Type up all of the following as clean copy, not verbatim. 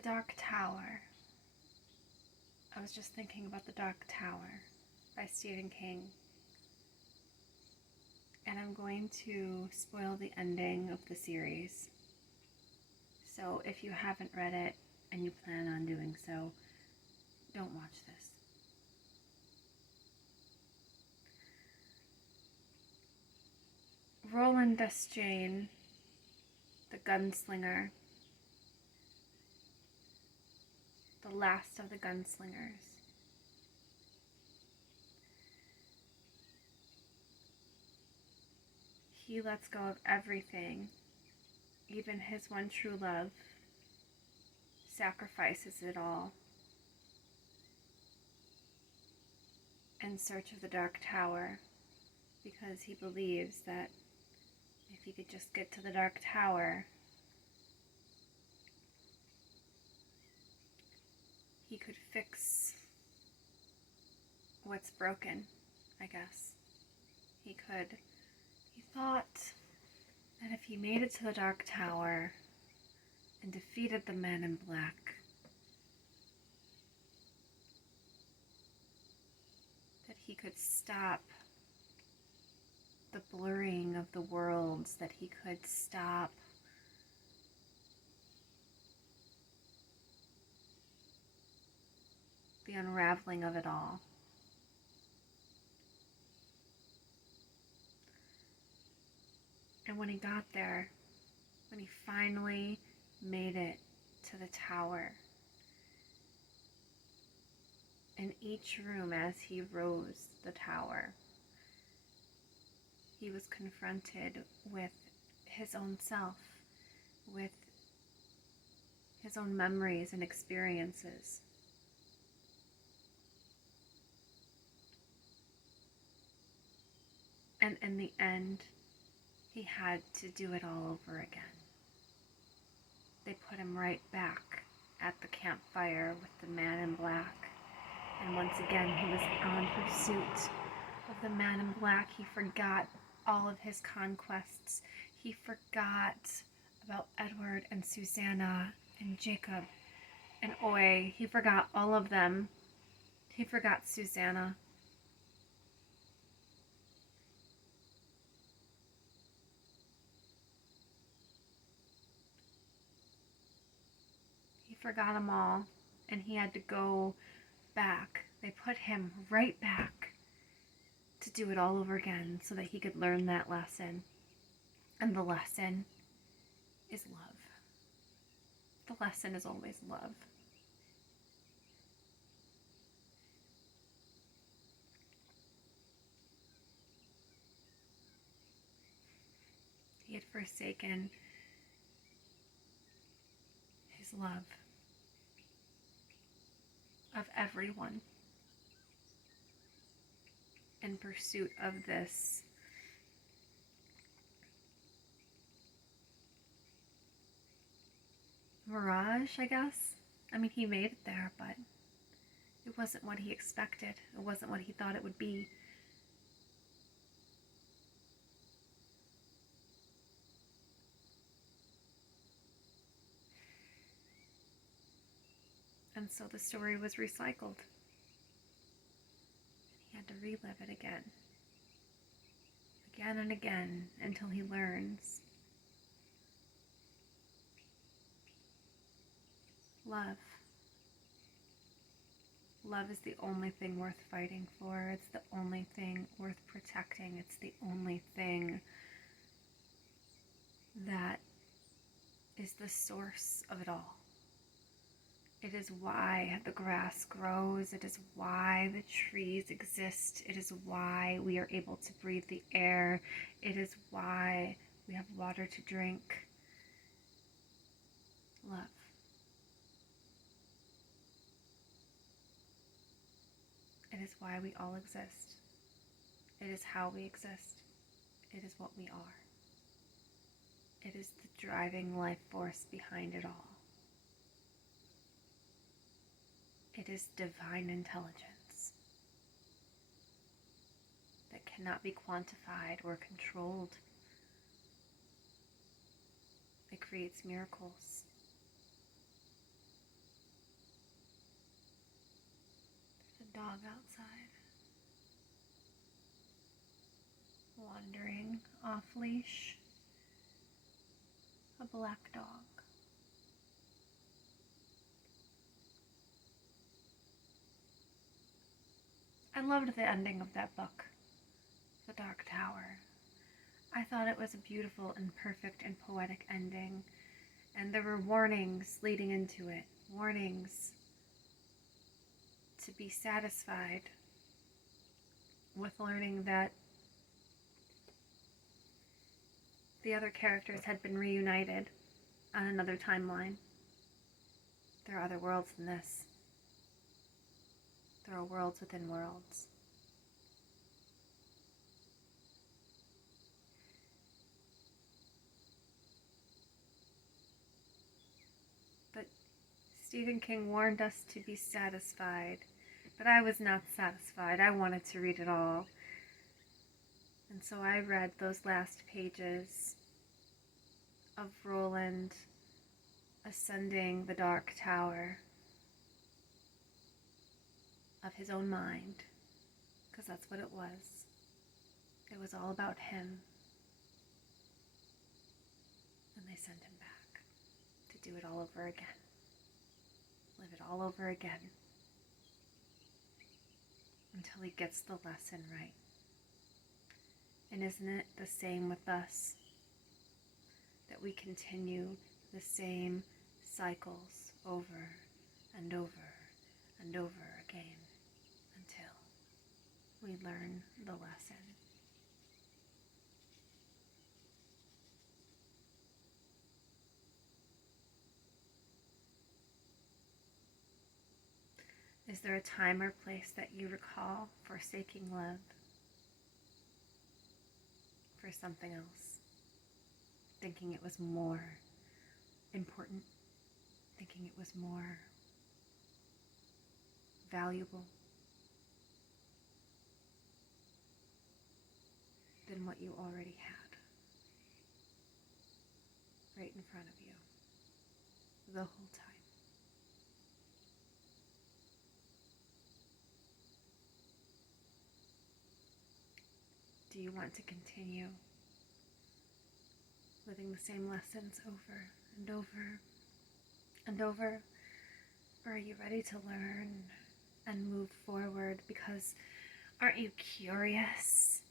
The Dark Tower. I was just thinking about The Dark Tower by Stephen King. And I'm going to spoil the ending of the series. So if you haven't read it and you plan on doing so, don't watch this. Roland Deschain, the gunslinger, the last of the gunslingers, he lets go of everything, even his one true love, sacrifices it all in search of the Dark Tower, because he believes that if he could just get to the Dark Tower, he could fix what's broken, I guess. He thought that if he made it to the Dark Tower and defeated the Man in Black, that he could stop the blurring of the worlds, that he could stop the unraveling of it all. And when he got there, when he finally made it to the tower, in each room as he rose the tower, he was confronted with his own self, with his own memories and experiences. And in the end, he had to do it all over again. They put him right back at the campfire with the Man in Black. And once again, he was on pursuit of the Man in Black. He forgot all of his conquests. He forgot about Edward and Susanna and Jacob and Oy. He forgot all of them. He forgot Susanna. He forgot them all, and he had to go back. They put him right back to do it all over again so that he could learn that lesson. And the lesson is love. The lesson is always love. He had forsaken his love of everyone in pursuit of this mirage, I guess. I mean, he made it there, but it wasn't what he expected. It wasn't what he thought it would be. And so the story was recycled. He had to relive it again and again, until he learns love. Love is the only thing worth fighting for. It's the only thing worth protecting. It's the only thing that is the source of it all. It is why the grass grows. It is why the trees exist. It is why we are able to breathe the air. It is why we have water to drink. Love. It is why we all exist. It is how we exist. It is what we are. It is the driving life force behind it all. It is divine intelligence that cannot be quantified or controlled. It creates miracles. dog outside, wandering off leash, a black dog. I loved the ending of that book, The Dark Tower. I thought it was a beautiful and perfect and poetic ending, and there were warnings leading into it, warnings to be satisfied with learning that the other characters had been reunited on another timeline. There are other worlds than this. There are worlds within worlds. But Stephen King warned us to be satisfied, but I was not satisfied. I wanted to read it all. And so I read those last pages of Roland ascending the Dark Tower of his own mind, because that's what it was. It was all about him. And they sent him back to do it all over again. Live it all over again. Until he gets the lesson right. And isn't it the same with us? That we continue the same cycles over and over and over again until we learn the lesson. Is there a time or place that you recall forsaking love for something else? Thinking it was more important, thinking it was more valuable than what you already had right in front of you the whole time. Do you want to continue living the same lessons over and over and over? Or are you ready to learn and move forward? Because aren't you curious?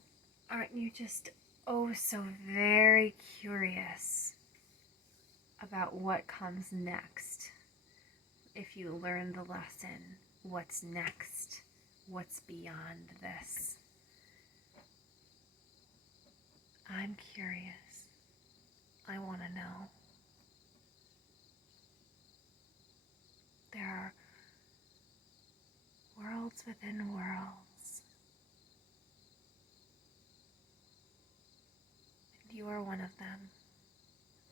Aren't you just oh so very curious about what comes next? If you learn the lesson, what's next? What's beyond this? I'm curious. I want to know. There are worlds within worlds. And you are one of them.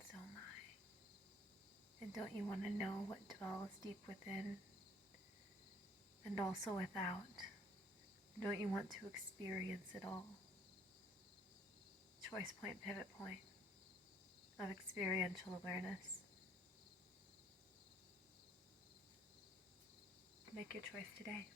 So am I. And don't you want to know what dwells deep within and also without? Don't you want to experience it all? Choice point, pivot point of experiential awareness. Make your choice today.